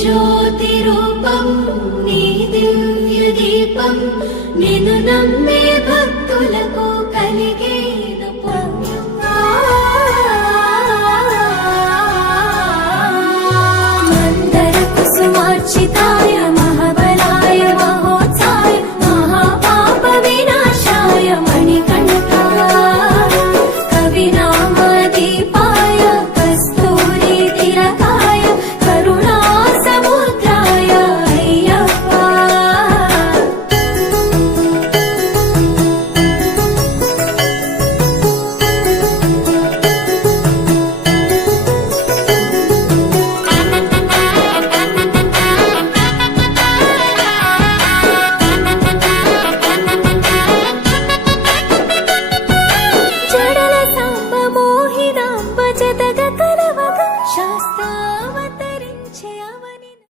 జ్యోతి రూపం నీ దివ్య దీపం నిన్ను నమ్మే భక్తులకు కలిగేను పుణ్యం. మందర కుసుమార్చిత